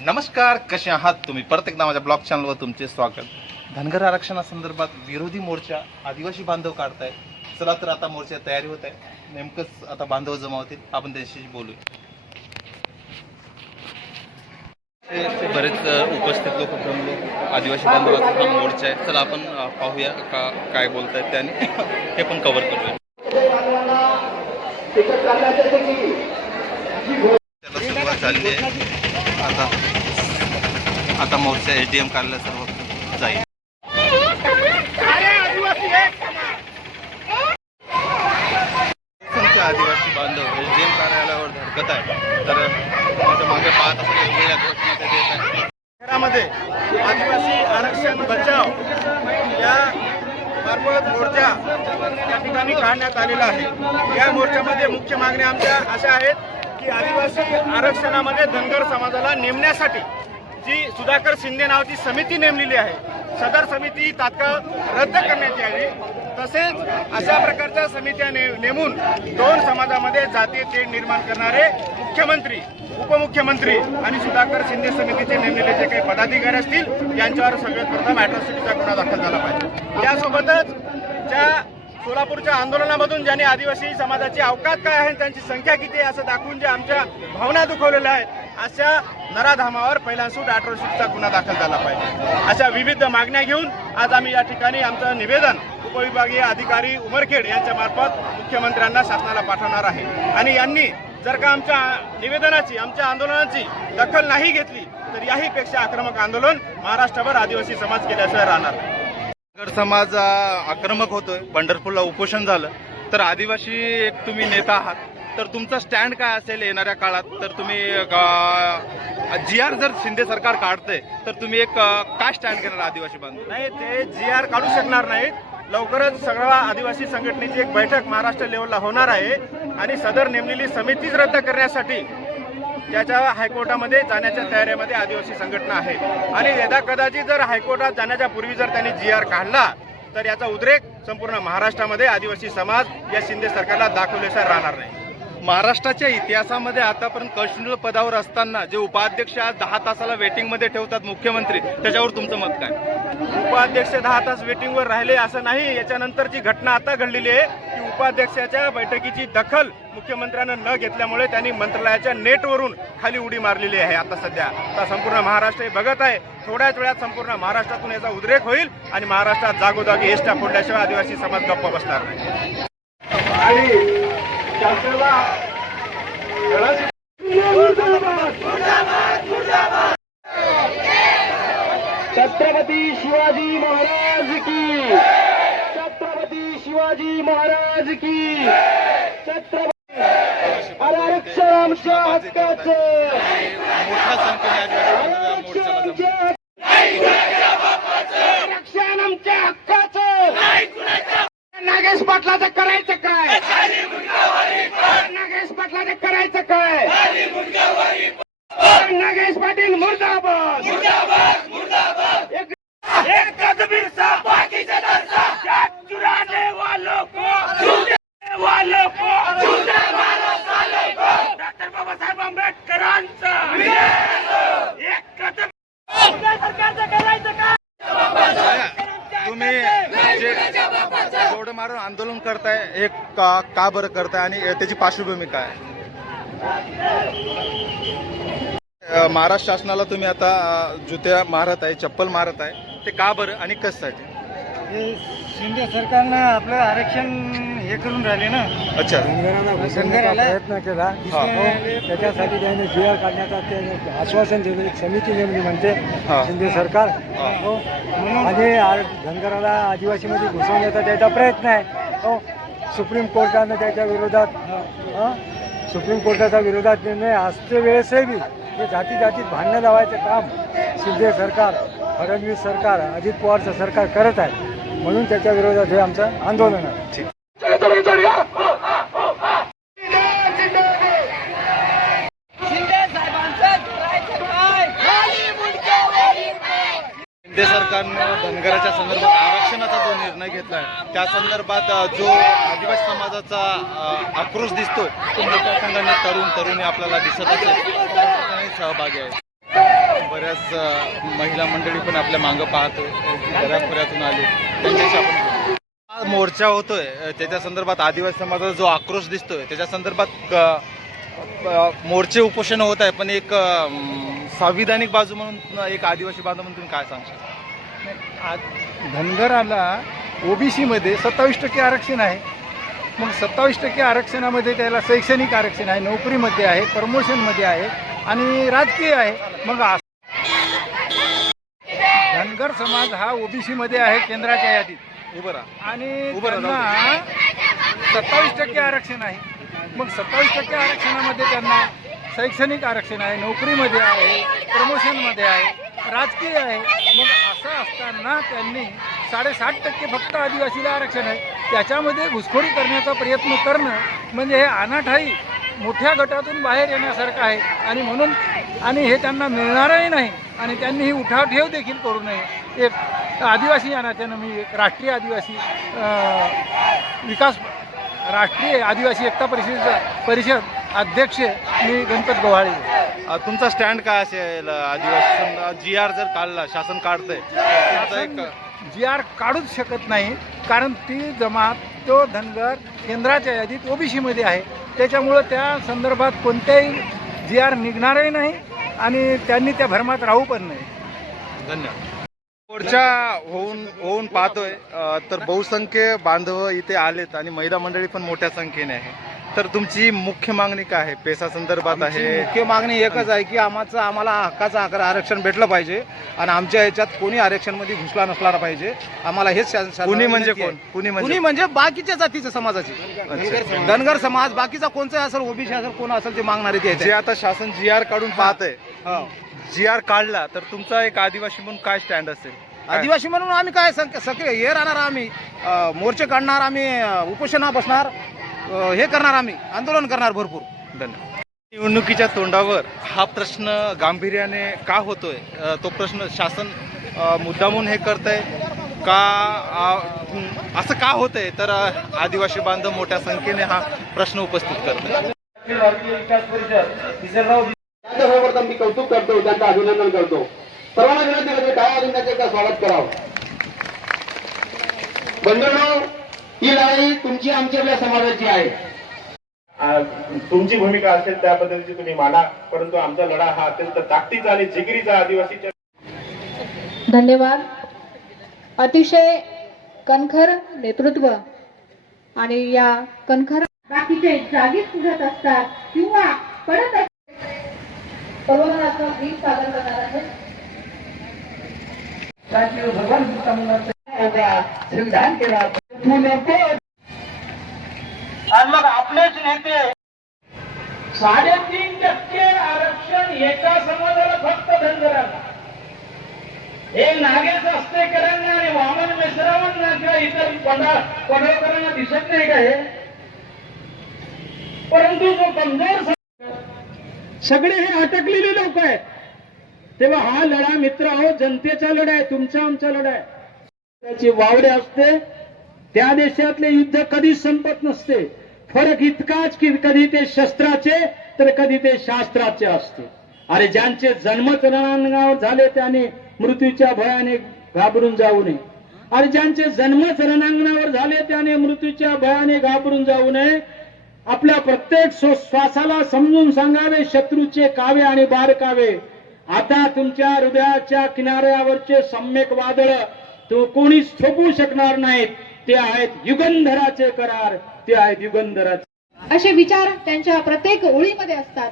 नमस्कार कसे आहात तुम्ही? परत एकदा माझ्या ब्लॉग चॅनलवर तुमचे स्वागत. धनगर आरक्षणासंदर्भात विरोधी मोर्चा आदिवासी बांधव काढताय चला तर आता मोर्चा तयारी होत आहे. नेमकंच आता बांधव जमा आपण त्यांच्याशी बोलूया. बरेच उपस्थित लोक जमले आदिवासी बांधवाचा हा मोर्चा आहे. चला आपण पाहूया का काय बोलतायत त्याने हे पण कव्हर करूया. त्याला सुरुवात झाली आहे. आता आता मोर्चा एच डी एम कार्यालयासर्व जाईल आदिवासी बांधव एच डी एम कार्यालयावर धडकत आहे तर माझ्या मागे पाहत असलेल्या शहरामध्ये आदिवासी आरक्षण बचाव या मार्फत मोर्चा या ठिकाणी काढण्यात आलेला आहे. या मोर्चामध्ये मुख्य मागण्या आमच्या अशा आहेत की आदिवासी आरक्षणामध्ये धनगर समाजाला नेमण्यासाठी जी सुधाकर शिंदे नावाची समिती नेमलेली आहे सदर समिती तात्काळ रद्द करण्यात यावी. तसेच अशा प्रकारच्या समित्या ने नेमून दोन समाजामध्ये जातीय तेढ निर्माण करणारे मुख्यमंत्री उपमुख्यमंत्री आणि सुधाकर शिंदे समितीचे नेमलेले जे काही पदाधिकारी असतील यांच्यावर सगळ्यात प्रथम अॅट्रॉसिटीचा गुन्हा दाखल झाला पाहिजे. त्यासोबतच ज्या सोलापूरच्या आंदोलनामधून ज्यांनी आदिवासी समाजाची अवकात काय आहे त्यांची संख्या किती आहे असं दाखवून जे आमच्या भावना दुखवलेल्या आहेत अशा नराधामावर पहिल्यासूट अॅट्रॉसिटीचा गुन्हा दाखल झाला पाहिजे अशा विविध मागण्या घेऊन आज आम्ही या ठिकाणी आमचं निवेदन उपविभागीय अधिकारी उमरखेड यांच्या मार्फत मुख्यमंत्र्यांना शासनाला पाठवणार आहे आणि यांनी जर का आमच्या निवेदनाची आमच्या आंदोलनाची दखल नाही घेतली तर याहीपेक्षा आक्रमक आंदोलन महाराष्ट्रभर आदिवासी समाज केल्याशिवाय राहणार नाही. समाज आक्रमक होतोय पंढरपूरला उपोषण झालं. तर आदिवासी एक तुम्ही नेता आहात. तर तुमचा स्टँड काय असेल येणाऱ्या काळात? तर तुम्ही जी आर जर शिंदे सरकार काढतंय तर तुम्ही एक काय स्टँड घेणार आदिवासी बांधव? नाही ते जी आर काढू शकणार नाहीत. लवकरच सगळ्या आदिवासी संघटनेची एक बैठक महाराष्ट्र लेवलला होणार आहे. आणि सदर नेमलेली समितीच रद्द करण्यासाठी ज्याच्या हायकोर्टामध्ये जाण्याच्या तयारीमध्ये आदिवासी संघटना आहे. आणि यदा कदाचित जर हायकोर्टात जाण्याच्या पूर्वी जर त्यांनी जी आर काढला तर याचा उद्रेक संपूर्ण महाराष्ट्रामध्ये आदिवासी समाज या शिंदे सरकारला दाखवल्याशिवाय राहणार नाही. महाराष्ट्राच्या इतिहासामध्ये आतापर्यंत कौशल्य पदावर असताना जे उपाध्यक्ष आज दहा तासाला वेटिंगमध्ये ठेवतात मुख्यमंत्री त्याच्यावर तुमचं मत काय? उपाध्यक्ष दहा तास वेटिंगवर राहिले असं नाही याच्यानंतरची घटना आता घडलेली आहे की उपाध्यक्षाच्या बैठकीची दखल मुख्यमंत्र्यानं न घेतल्यामुळे त्यांनी मंत्रालयाच्या नेटवरून खाली उडी मारलेली आहे आता सध्या. आता संपूर्ण महाराष्ट्र हे बघत आहे. थोड्याच वेळात संपूर्ण महाराष्ट्रातून याचा उद्रेक होईल आणि महाराष्ट्रात जागोजागी एसट्या फोडल्याशिवाय आदिवासी समाज गप्प बसणार नाही. छत्रपती शिवाजी महाराज की. छत्रपती शिवाजी महाराज की. छत्रपती अरे आरक्षण आमच्या हक्काचं मोठ्या संख्येने आदिवासी बांधव या मोर्चाला जमले. आरक्षण आमच्या हक्काचं नागेश पाटलाचं करायचं काय? नागेश पाटलाचं करायचं काय? नागेश पाटील मुर्दाबाद. एक एक तदबीर सा बाकी चुराने वालों को चुराने वालों को झूठे मारो सालों को डॉक्टर बाबासाहेब आंबेडकरांचा एक कदम सरकारचं करायचं काय तुम्ही जे जोड मारून आंदोलन करताय हे का का बरं करताय आणि त्याची पार्श्वभूमी काय? महाराष्ट्र शासनाला तुम्ही आता जुत्या मारत आहे चप्पल मारत आहे ते का बरं आणि कशासाठी? शिंदे सरकारनं आपलं आरक्षण हे करून राहिले ना? अच्छा. धनगराला प्रयत्न केला. हा. त्याच्यासाठी त्याने जी आर काढण्याचा ते आश्वासन दिलं. एक समिती नेमली म्हणते. हा. शिंदे सरकार. हा. हो. आणि आर- धनगराला आदिवासीमध्ये घुसवण्याचा त्याचा प्रयत्न आहे. हो. सुप्रीम कोर्टानं त्याच्या विरोधात हा? सुप्रीम कोर्टाचा विरोधात निर्णय असते वेळेसही बी हे जाती जातीत भांडणं लावायचं काम शिंदे सरकार फडणवीस सरकार अजित पवारचं सरकार करत आहे. म्हणून त्याच्या विरोधात हे आमचं आंदोलन आहे. शिंदे सरकारनं धनगराच्या संदर्भात आरक्षणाचा जो निर्णय घेतलाय त्या संदर्भात जो आदिवासी समाजाचा आक्रोश दिसतोय तो मोठ्या संघाने तरुण तरुणी आपल्याला दिसत असेल. सहभागी आहे. बऱ्याच महिला मंडळी पण आपल्या मागं पाहतो बऱ्याच खोऱ्यातून आले. त्यांच्याशी आपण मोर्चा होतोय त्याच्या संदर्भात आदिवासी समाजाचा जो आक्रोश दिसतोय त्याच्या संदर्भात मोर्चे उपोषण होत आहे पण एक संविधानिक बाजू म्हणून एक आदिवासी बांधव म्हणून तुम्ही काय सांगशाल? धनगराला ओबीसीमध्ये सत्तावीस टक्के आरक्षण आहे. मग सत्तावीस टक्के आरक्षणामध्ये त्याला शैक्षणिक आरक्षण आहे नोकरीमध्ये आहे प्रमोशनमध्ये आहे आणि राजकीय आहे. मग धनगर समाज हा ओबीसीमध्ये आहे केंद्राच्या यादीत. उभं राहा आणि उभं राहा, त्यांना सत्तावीस टक्के आरक्षण आहे. मग सत्तावीस टक्के आरक्षणामध्ये त्यांना शैक्षणिक आरक्षण आहे नोकरीमध्ये आहे प्रमोशनमध्ये आहे राजकीय आहे. मग असं असताना त्यांनी साडेसाठ टक्के फक्त आदिवासीला आरक्षण आहे. त्याच्यामध्ये घुसखोरी करण्याचा प्रयत्न करणं म्हणजे हे अनाठाई मोठ्या गटातून बाहेर येण्यासारखं आहे. आणि म्हणून आणि हे त्यांना मिळणारही नाही. आणि त्यांनी ही उठावठेव देखील करू नये. एक आदिवासी या नात्यानं मी एक राष्ट्रीय आदिवासी विकास राष्ट्रीय आदिवासी एकता परिषद परिषद अध्यक्ष मी गणपत गव्हाळे. अ, तुमचा स्टँड काय असेल आदिवासी जी आर जर काढला शासन काढतंय तुमचा एक जी आर काढूच शकत नाही कारण ती जमात तो धनगर केंद्राच्या यादीत ओबीसीमध्ये आहे. त्याच्यामुळं त्या संदर्भात कोणत्याही जी आर निघणारही नाही आणि त्यांनी त्या भरमात राहू पण नाही. धन्यवाद. मोर्चा होऊन होऊन पाहतोय. तर बहुसंख्य बांधव इथे आलेत आणि महिला मंडळी पण मोठ्या संख्येने आहे. तर तुमची मुख्य मागणी काय आहे? पेसा संदर्भात आहे. मुख्य मागणी एकच आहे की आम्हाचं आम्हाला हक्काचं आकर- आरक्षण भेटलं पाहिजे आणि आमच्या ह्याच्यात कोणी आरक्षणमध्ये घुसला नसला पाहिजे. आम्हाला हेच कुणी म्हणजे आहे. कोण? कुणी कुणी म्हणजे म्हणजे बाकीच्या जातीच्या समाजाची. धनगर समाज बाकीचा कोणचा असेल ओबीसी असेल कोण असेल ते मागणारे ते जे आता शासन जी आर काढून पाहतंय. हो. जी आर काढला तर तुमचा एक आदिवासी म्हणून काय स्टँड असेल? आदिवासी म्हणून आम्ही काय सक- सक्रिय? हे राहणार आम्ही. अं, मोर्चे काढणार आम्ही अं, उपोषणा बसणार अं, हे करणार आम्ही. आंदोलन करणार भरपूर. धन्यवाद. निवडणुकीच्या तोंडावर हा प्रश्न गांभीर्याने का होतोय? अ, तो प्रश्न शासन अ, मुद्दामून हे करतंय का? अ, हं, असं का होतंय? तर अ, आदिवासी बांधव मोठ्या संख्येने हा प्रश्न उपस्थित करतोय. सर्वप्रथम मी कौतुक करतो त्यांचं अभिनंदन करतो. सर्वांना विनंती करतो टाळ्या वाजवण्याचे एकदा स्वागत करावं. बंधूंनो ही लढाई तुमची आमची आपल्या समाजाची आहे. तुमची भूमिका असेल त्या पद्धतीची तुम्ही मांडा परंतु आमचा लढा हा अत्यंत ताकदीचा आणि जिगरीचा आदिवासीच्या धन्यवाद. अतिशय कणखर नेतृत्व आणि या कणखर बाकीचे जागीच उठत असतात किंवा पडत असतात पर्वताचं गीत सादर करणार आहेत संविधान केला तू नको आणि मग आपलेच नेते साडेतीन टक्के आरक्षण एका समाजाला फक्त धनगराला हे नागेश असतेकरांना आणि वामन मिश्रावांना किंवा इतर पडा पडळकरांना दिसत नाही का हे? परंतु जो कमजोर सगळे हे अटकलेले लोक आहेत. तेव्हा हा लढा मित्र हो जनतेचा लढा आहे तुमचा आमचा लढा आहे. त्याची वावडे असते त्या देशातले युद्ध कधीच संपत नसते. फरक इतकाच की कधी ते शस्त्राचे तर कधी ते शास्त्राचे असते. अरे ज्यांचे जन्मच रणांगणावर झाले त्याने मृत्यूच्या भयाने घाबरून जाऊ नये. अरे ज्यांचे जन्मच रणांगणावर झाले त्याने मृत्यूच्या भयाने घाबरून जाऊ नये. आपल्या प्रत्येक श्वासाला समजून सांगावे शत्रूचे कावे आणि बारकावे. आता तुमच्या हृदयाच्या किनाऱ्यावरचे सम्यक वादळ तो कोणीच थोपू शकणार नाहीत. ते आहेत युगंधराचे करार. ते आहेत युगंधराचे. असे विचार त्यांच्या प्रत्येक ओळीमध्ये असतात.